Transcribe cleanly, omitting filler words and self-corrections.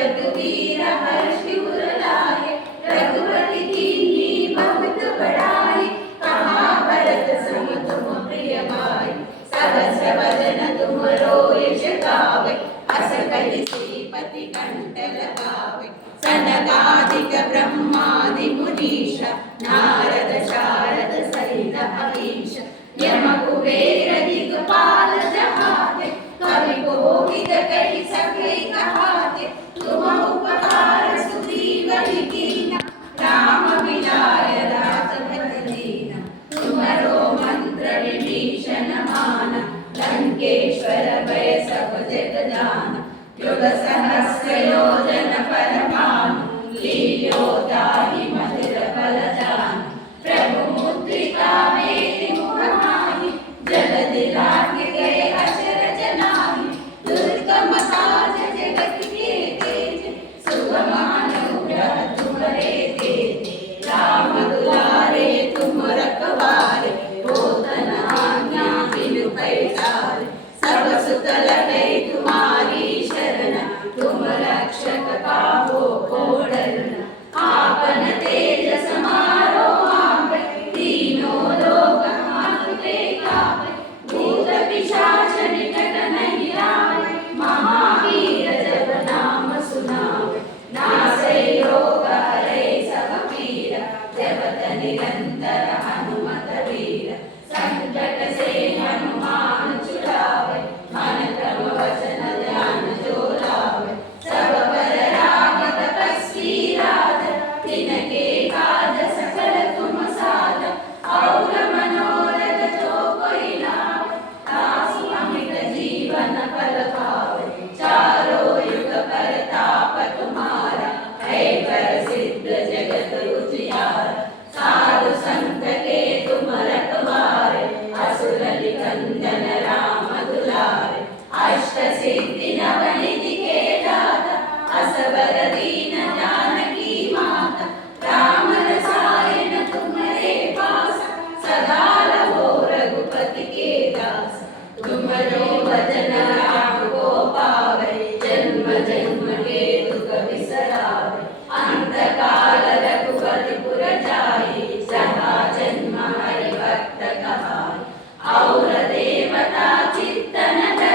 रघुवीर हर्षि उर लाए, रघुपति कीन्ही बहुत बड़ाई, कहा भरत सम तुम प्रिय भाई, सहस वदन तुमरो यश गावे, अस कहि श्रीपति कंठ लगावे। सनकादिक ब्रह्मादि मुनीश, नारद शारद सहित अहीश, यम कुबेर दिक्पाल जहाते, कवि कोविद कहि सके कहाते, तुम उपकार सुग्रीव कीन्हा, राम मिलाय राजपथ दीन्हा। तुम्हरो मंत्र विभीषण माना, लंकेश्वर भय सब जग जाना, युग सहस्र योजन